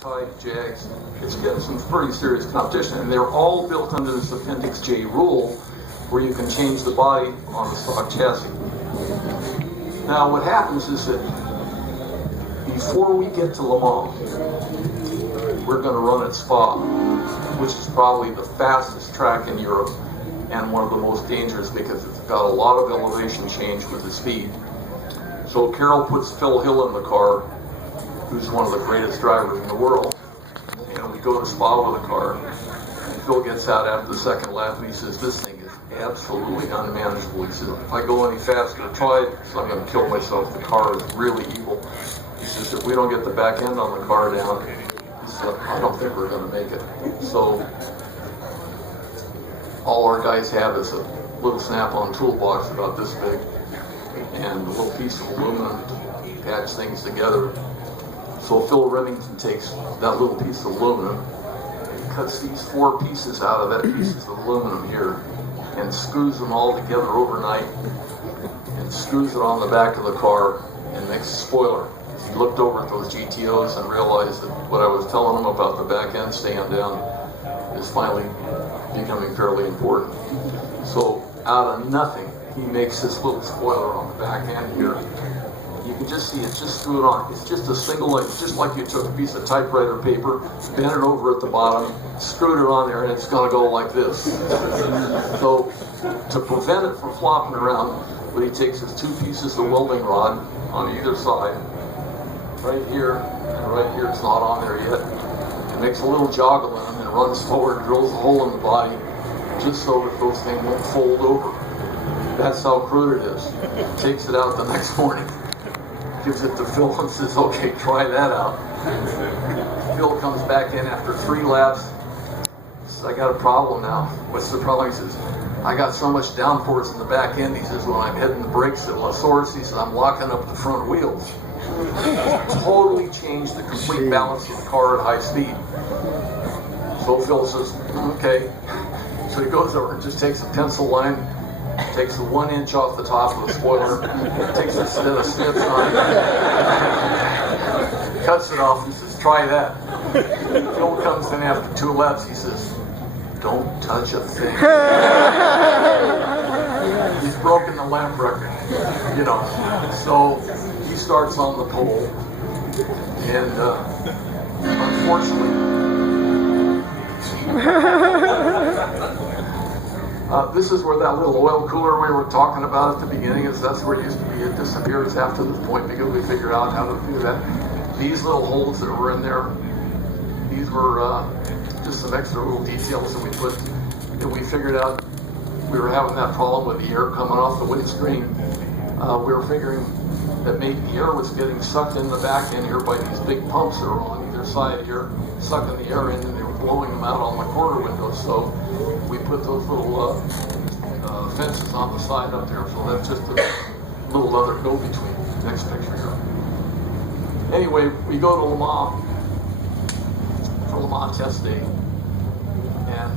type Jags. It's getting some pretty serious competition, and they're all built under this Appendix J rule, where you can change the body on the stock chassis. Now, what happens is that before we get to Le Mans, we're going to run at Spa, which is probably the fastest track in Europe and one of the most dangerous because it's got a lot of elevation change with the speed. So Carroll puts Phil Hill in the car, who's one of the greatest drivers in the world, and we go to Spa with the car, and Phil gets out after the second lap and he says, this thing is absolutely unmanageable. He says, if I go any faster, try it, so I'm going to kill myself. The car is really evil. He says, if we don't get the back end on the car down, he said, I don't think we're going to make it. So all our guys have is a little snap-on toolbox about this big and a little piece of aluminum to patch things together. So Phil Remington takes that little piece of aluminum, cuts these 4 pieces out of that pieces of aluminum here, and screws them all together overnight, and screws it on the back of the car and makes a spoiler. He looked over at those GTOs and realized that what I was telling him about the back end staying down is finally becoming fairly important. So out of nothing, he makes this little spoiler on the back end here. You can just see it, just screw it on. It's just a single, it's just like you took a piece of typewriter paper, bent it over at the bottom, screwed it on there, and it's going to go like this. So to prevent it from flopping around, what he takes is 2 pieces of welding rod on either side, right here and right here. It's not on there yet. It makes a little joggle in them and runs forward, drills a hole in the body, just so that those things won't fold over. That's how crude it is. Takes it out the next morning, gives it to Phil and says, okay, try that out. Phil comes back in after 3 laps. He says, I got a problem now. What's the problem? He says, I got so much downforce in the back end. He says, when I'm hitting the brakes at La Source, he says, I'm locking up the front wheels. Totally changed the complete balance of the car at high speed. So Phil says, okay. So he goes over and just takes a pencil line, takes the 1 inch off the top of the spoiler, takes a set of snips on it, cuts it off, and says, try that. Phil comes in after 2 laps, he says, don't touch a thing. He's broken the lap record, you know. So he starts on the pole, and unfortunately, this is where that little oil cooler we were talking about at the beginning is. That's where it used to be. It disappears after this point because we figured out how to do that. These little holes that were in there, these were just some extra little details that we put. That we figured out we were having that problem with the air coming off the windscreen. We were figuring that maybe the air was getting sucked in the back end here by these big pumps that are on either side here, sucking the air in, and they were blowing them out on the corner windows. So we put those little fences on the side up there. So that's just a little other go-between. Next picture here. Anyway, we go to Le Mans for Le Mans test day, and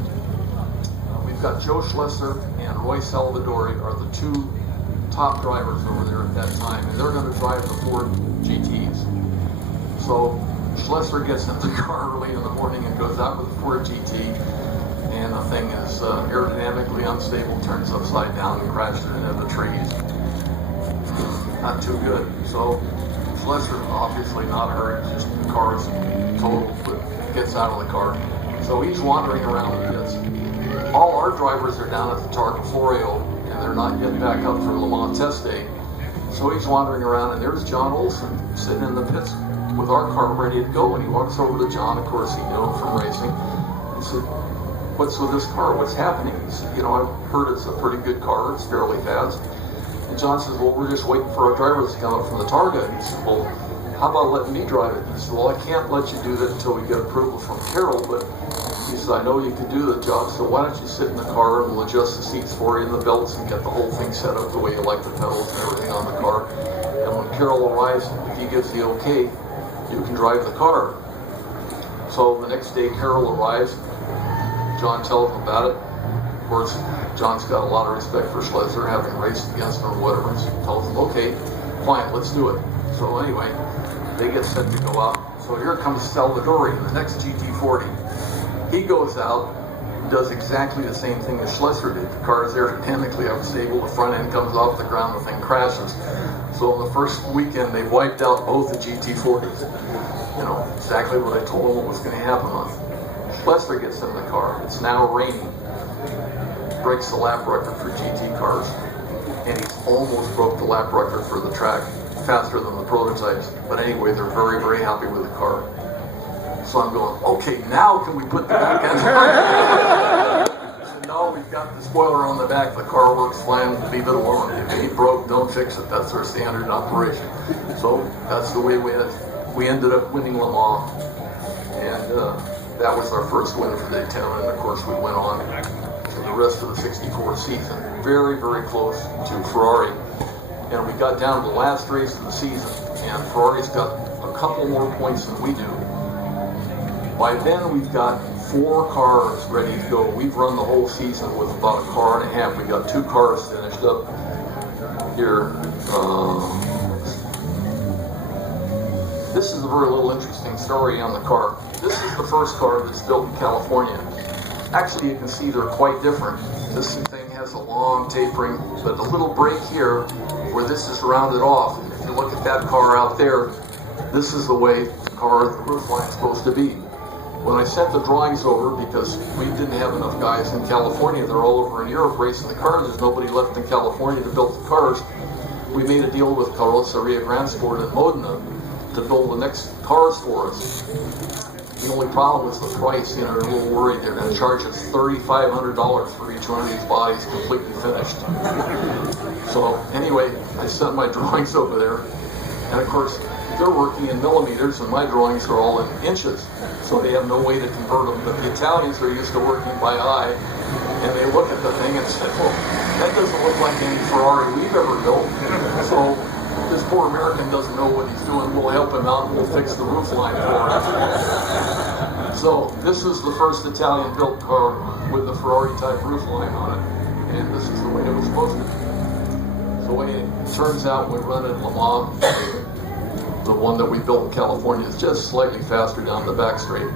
we've got Joe Schlesser and Roy Salvadori are the 2 top drivers over there at that time, and they're going to drive the Ford GTs. So Schlesser gets in the car early in the morning and goes out with the Ford GT, and the thing is aerodynamically unstable, turns upside down and crashes into the trees. Not too good. So Schlesser obviously not hurt, just the car is totaled, but gets out of the car. So he's wandering around the pits. All our drivers are down at the Targa Florio, and they're not yet back up for Le Mans test day. So he's wandering around, and there's John Olson sitting in the pits with our car ready to go. And he walks over to John, of course he knew him from racing, and said, what's with this car? What's happening? He said, you know, I've heard it's a pretty good car, it's fairly fast. And John says, well, we're just waiting for our drivers to come up from the Targa. And he said, well, how about letting me drive it? He said, well, I can't let you do that until we get approval from Carroll, but he said, I know you can do the job, so why don't you sit in the car and we'll adjust the seats for you and the belts and get the whole thing set up the way you like the pedals and everything on the car. And when Carroll arrives, if he gives the okay, you can drive the car. So the next day Carroll arrives, John tells him about it. Of course, John's got a lot of respect for Schlesser, having raced against him or whatever, so he tells him, okay, fine, let's do it. So anyway, they get set to go out. So here comes Salvadori, the next GT40. He goes out, does exactly the same thing as Schlesser did. The car is aerodynamically unstable, the front end comes off the ground, the thing crashes. So in the first weekend, they wiped out both the GT40s. You know, exactly what I told them what was going to happen on. Schlesser gets in the car, it's now raining, breaks the lap record for GT cars, and he's almost broke the lap record for the track, faster than the prototypes. But anyway, they're very, very happy with the car. So I'm going, okay, now can we put the back end on? So now we've got the spoiler on the back, the car works fine, leave it alone. If it ain't broke, don't fix it. That's our standard operation. So that's the way we ended up winning Le Mans. And that was our first win for Daytona, and of course we went on to the rest of the 64 season. Very, very close to Ferrari. And we got down to the last race of the season, and Ferrari's got a couple more points than we do. By then, we've got 4 cars ready to go. We've run the whole season with about a car and a half. We got 2 cars finished up here. This is a very little interesting story on the car. This is the first car that's built in California. Actually, you can see they're quite different. This thing has a long tapering, but a little break here where this is rounded off. If you look at that car out there, this is the way the roof line is supposed to be. When I sent the drawings over, because we didn't have enough guys in California, they're all over in Europe racing the cars, there's nobody left in California to build the cars, we made a deal with Carrozzeria Grand Sport in Modena to build the next cars for us. The only problem was the price. You know, they're a little worried they're going to charge us $3,500 for each one of these bodies completely finished. So anyway, I sent my drawings over there, and of course, they're working in millimeters, and my drawings are all in inches, so they have no way to convert them. But the Italians are used to working by eye, and they look at the thing and say, well, that doesn't look like any Ferrari we've ever built. So this poor American doesn't know what he's doing. We'll help him out, and we'll fix the roof line for him. So this is the first Italian-built car with the Ferrari-type roof line on it, and this is the way it was supposed to be. So it turns out we run at Le Mans. The one that we built in California is just slightly faster down the back straight.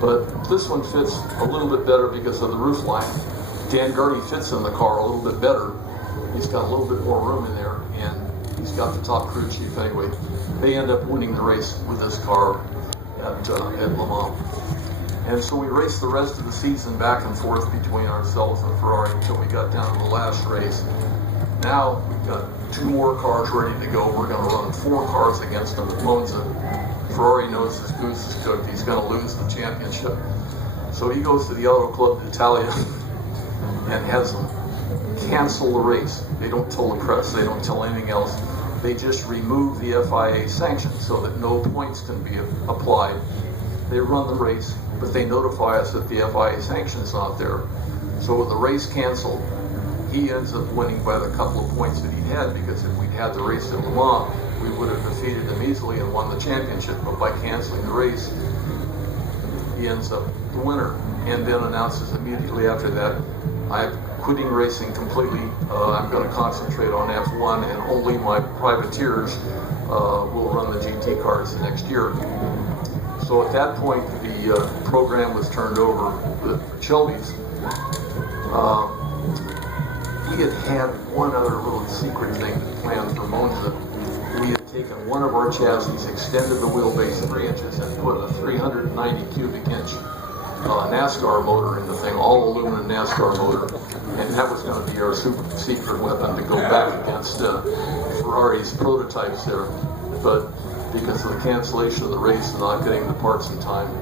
But this one fits a little bit better because of the roof line. Dan Gurney fits in the car a little bit better. He's got a little bit more room in there, and he's got the top crew chief anyway. They end up winning the race with this car at Le Mans. And so we raced the rest of the season back and forth between ourselves and Ferrari until we got down to the last race. Now we've got 2 more cars ready to go. We're going to run 4 cars against them at Monza. Ferrari knows his goose is cooked. He's going to lose the championship. So he goes to the Auto Club d'Italia and has them cancel the race. They don't tell the press. They don't tell anything else. They just remove the FIA sanction so that no points can be applied. They run the race, but they notify us that the FIA sanction is not there. So with the race canceled, he ends up winning by the couple of points that he had, because if we'd had the race at Le Mans, we would have defeated him easily and won the championship. But by canceling the race, he ends up the winner, and then announces immediately after that, I'm quitting racing completely. I'm going to concentrate on F1, and only my privateers will run the GT cars the next year. So at that point, the program was turned over to Shelby's. We had one other little secret thing planned for Monza. We had taken one of our chassis, extended the wheelbase 3 inches, and put a 390 cubic inch NASCAR motor in the thing, all aluminum NASCAR motor. And that was going to be our super secret weapon to go back against Ferrari's prototypes there. But because of the cancellation of the race and not getting the parts in time,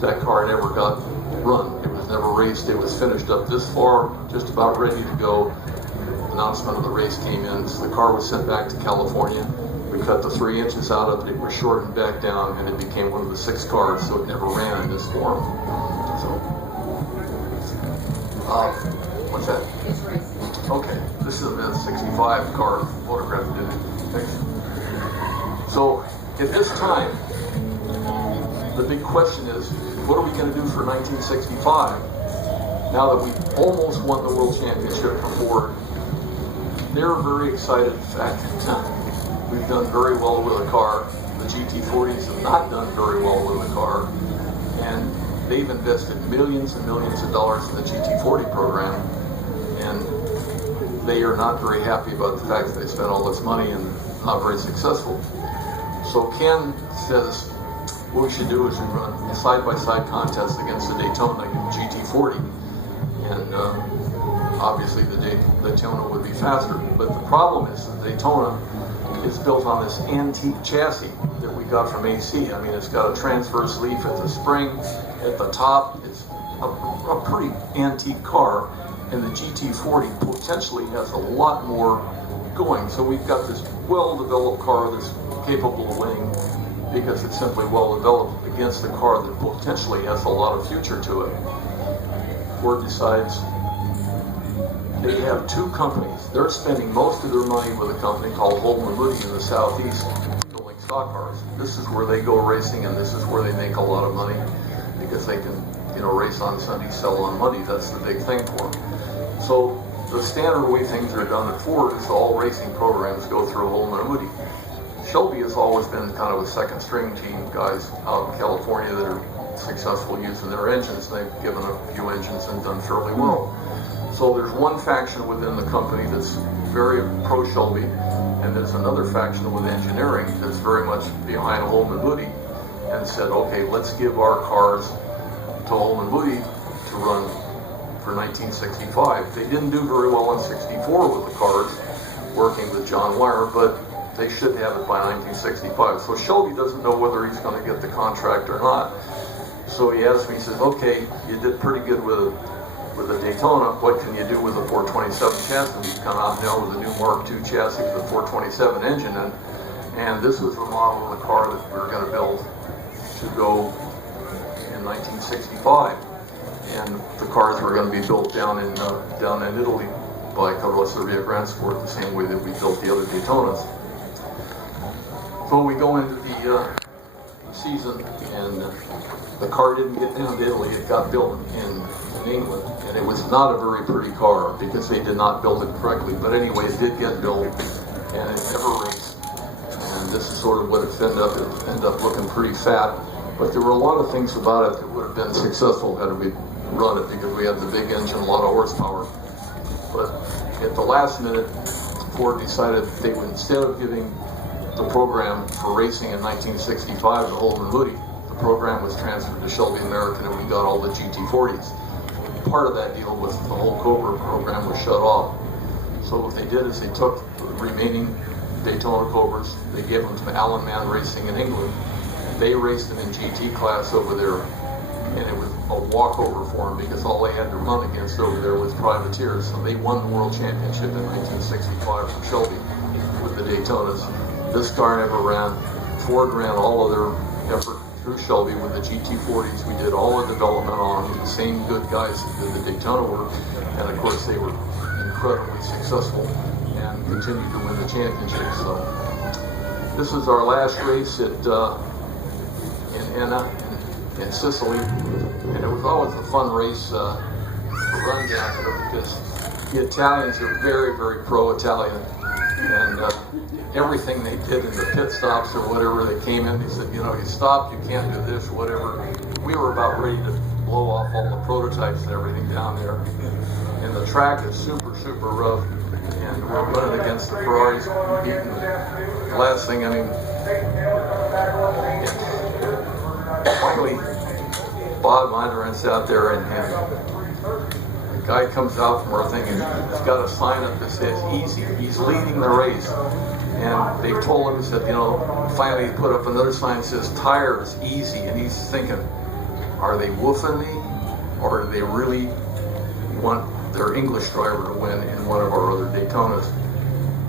that car never got run. It was never raced. It was finished up this far, just about ready to go. The announcement of the race came in, so the car was sent back to California. We cut the 3 inches out of it, it was shortened back down, and it became one of the 6 cars, so it never ran in this form. So, what's that? Okay, this is a 65 car photograph, didn't it? Thanks. So, at this time, the big question is, what are we going to do for 1965? Now that we've almost won the World Championship for Ford, they're very excited. In fact, we've done very well with the car. the GT40s have not done very well with the car, and they've invested millions and millions of dollars in the GT40 program, and they are not very happy about the fact that they spent all this money and not very successful. So Ken says, what we should do is run a side-by-side contest against the Daytona GT40, and obviously the Daytona would be faster. But the problem is the Daytona is built on this antique chassis that we got from AC. I mean, it's got a transverse leaf at the spring, at the top. It's a pretty antique car, and the GT40 potentially has a lot more going. So we've got this well-developed car that's capable of winning because it's simply well-developed against a car that potentially has a lot of future to it. Ford decides they have two companies. They're spending most of their money with a company called Holden & Moody in the Southeast, building stock cars. This is where they go racing, and this is where they make a lot of money because they can, race on Sunday, sell on Monday. That's the big thing for them. So the standard way things are done at Ford is all racing programs go through Holden & Moody. Shelby has always been kind of a second string team, guys out in California that are successful using their engines. They've given a few engines and done fairly well. So there's one faction within the company that's very pro-Shelby, and there's another faction with engineering that's very much behind Holden & Moody and said, okay, let's give our cars to Holden & Moody to run for 1965. They didn't do very well in 64 with the cars, working with John Wire, but they should have it by 1965. So Shelby doesn't know whether he's going to get the contract or not. So he asked me, he says, okay, you did pretty good with the Daytona, what can you do with the 427 chassis? You come out now with a new Mark II chassis with a 427 engine, and this was the model of the car that we were going to build to go in 1965. And the cars were going to be built down in Italy by Carrozzeria Grand Sport, the same way that we built the other Daytonas. So we go into the season, and the car didn't get down to Italy. It got built in England, and it was not a very pretty car because they did not build it correctly. But anyway, it did get built, and it never raced. And this is sort of what it ended up. It ended up looking pretty fat, but there were a lot of things about it that would have been successful had we run it because we had the big engine, a lot of horsepower. But at the last minute, Ford decided they would, instead of giving the program for racing in 1965 to Holden & Moody, the program was transferred to Shelby American, and we got all the GT40s. Part of that deal with the whole Cobra program was shut off. So what they did is they took the remaining Daytona Cobras, they gave them to Alan Mann Racing in England, and they raced them in GT class over there, and it was a walkover for them because all they had to run against over there was privateers. So they won the World Championship in 1965 from Shelby with the Daytonas. This car never ran. Ford ran all of their effort through Shelby with the GT40s. We did all the development on them, the same good guys that did the Daytona work, and of course they were incredibly successful and continued to win the championship. So this is our last race at in Enna in Sicily, and it was always a fun race to run down here because the Italians are very, very pro-Italian, and everything they did in the pit stops or whatever, they came in, they said, you stop, you can't do this, whatever. We were about ready to blow off all the prototypes and everything down there. And the track is super, super rough, and we're running against the Ferraris, beating the last thing, finally, Bob Monterant's out there, and the guy comes out from our thing, and he's got a sign up that says, easy. He's leading the race. And they told him, he said, finally he put up another sign that says, tires, easy. And he's thinking, are they woofing me? Or do they really want their English driver to win in one of our other Daytonas?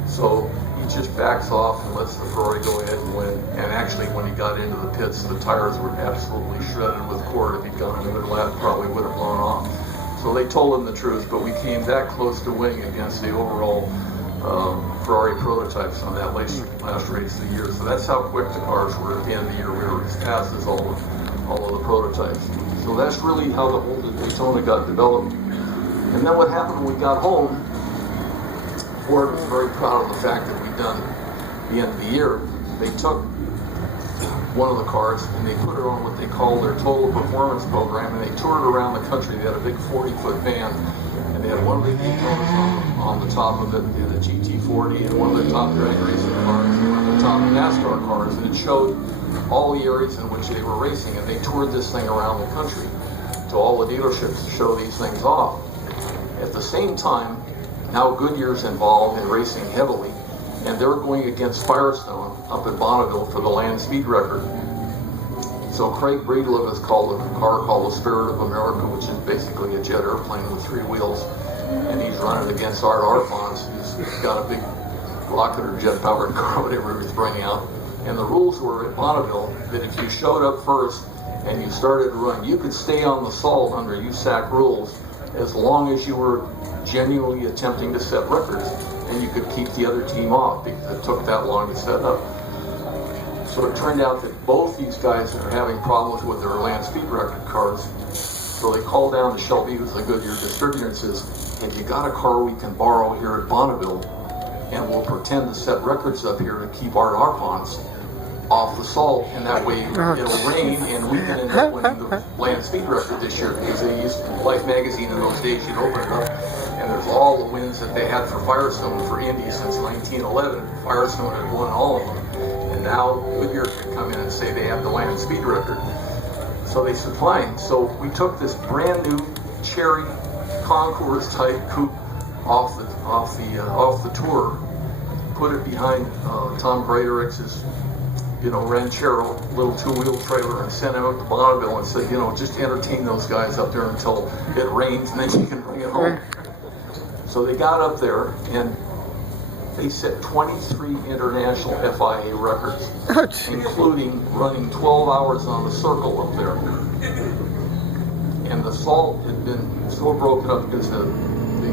So he just backs off and lets the Ferrari go ahead and win. And actually, when he got into the pits, the tires were absolutely shredded with cord. If he'd gone a good lap, probably would have blown off. So they told him the truth, but we came that close to winning against the overall Ferrari prototypes on that last race of the year. So that's how quick the cars were at the end of the year. We were as fast as all of the prototypes. So that's really how the whole Daytona got developed. And then what happened when we got home, Ford was very proud of the fact that we'd done the end of the year. They took one of the cars, and they put it on what they call their total performance program, and they toured around the country. They had a big 40-foot van, and they had one of the Daytonas on the top of it, they had a GT40, and one of the top drag racing cars, and one of the top NASCAR cars, and it showed all the areas in which they were racing, and they toured this thing around the country to all the dealerships to show these things off. At the same time, now Goodyear's involved in racing heavily, and they're going against Firestone up at Bonneville for the land speed record. So Craig Breedlove has called a car called the Spirit of America, which is basically a jet airplane with 3 wheels, and he's running against Art Arfons, who's got a big rocket or jet-powered car, whatever he was bringing out. And the rules were at Bonneville that if you showed up first and you started to run, you could stay on the salt under USAC rules as long as you were genuinely attempting to set records, and you could keep the other team off because it took that long to set up. So it turned out that both these guys are having problems with their land speed record cars. So they called down to Shelby, who's the Goodyear distributor, and says, have you got a car we can borrow here at Bonneville, and we'll pretend to set records up here to keep Art Arfons off the salt, and that way it'll rain and we can end up winning the land speed record this year, because they used Life magazine in those days. You'd open it up and there's all the wins that they had for Firestone for Indy since 1911. Firestone had won all of them, and now Goodyear could come in and say they have the land speed record. So they said fine. So we took this brand new cherry concours type coupe off the tour, put it behind Tom Greaterich's Ranchero little 2-wheel trailer, and sent him up to Bonneville and said, just entertain those guys up there until it rains and then you can bring it home. So they got up there and they set 23 international FIA records, including running 12 hours on the circle up there. And the salt had been so broken up because the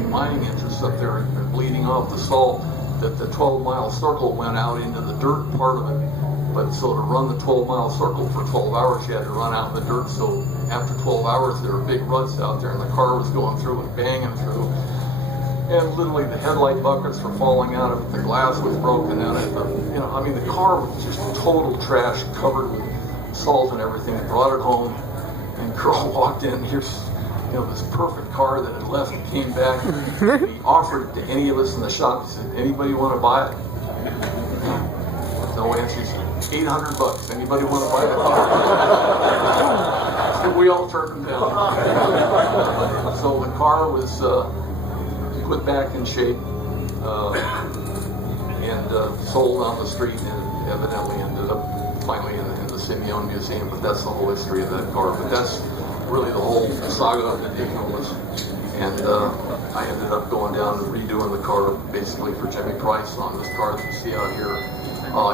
mining interests up there had been bleeding off the salt that the 12-mile circle went out into the dirt part of it. But so to run the 12-mile circle for 12 hours, you had to run out in the dirt. So after 12 hours, there were big ruts out there, and the car was going through and banging through. And literally, the headlight buckets were falling out of it. The glass was broken out of it. The car was just total trash, covered with salt and everything. I brought it home, and girl walked in. Here's this perfect car that had left and came back. And he offered it to any of us in the shop. He said, "Anybody want to buy it?" No answer. He said, $800. Anybody want to buy the car? So we all turned him down. So the car was put back in shape and sold on the street, and evidently ended up finally in the Simeon Museum. But that's the whole history of that car. But that's really the whole saga of the Daytonas. And I ended up going down and redoing the car basically for Jimmy Price on this car that you see out here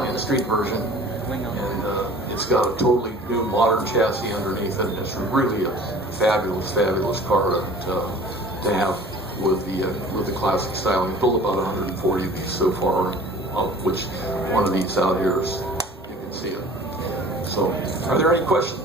in the street version. And it's got a totally new modern chassis underneath it, and it's really a fabulous, fabulous car to have with the classic styling. We've built about 140 of these so far, of which one of these out here is, you can see it. So, are there any questions?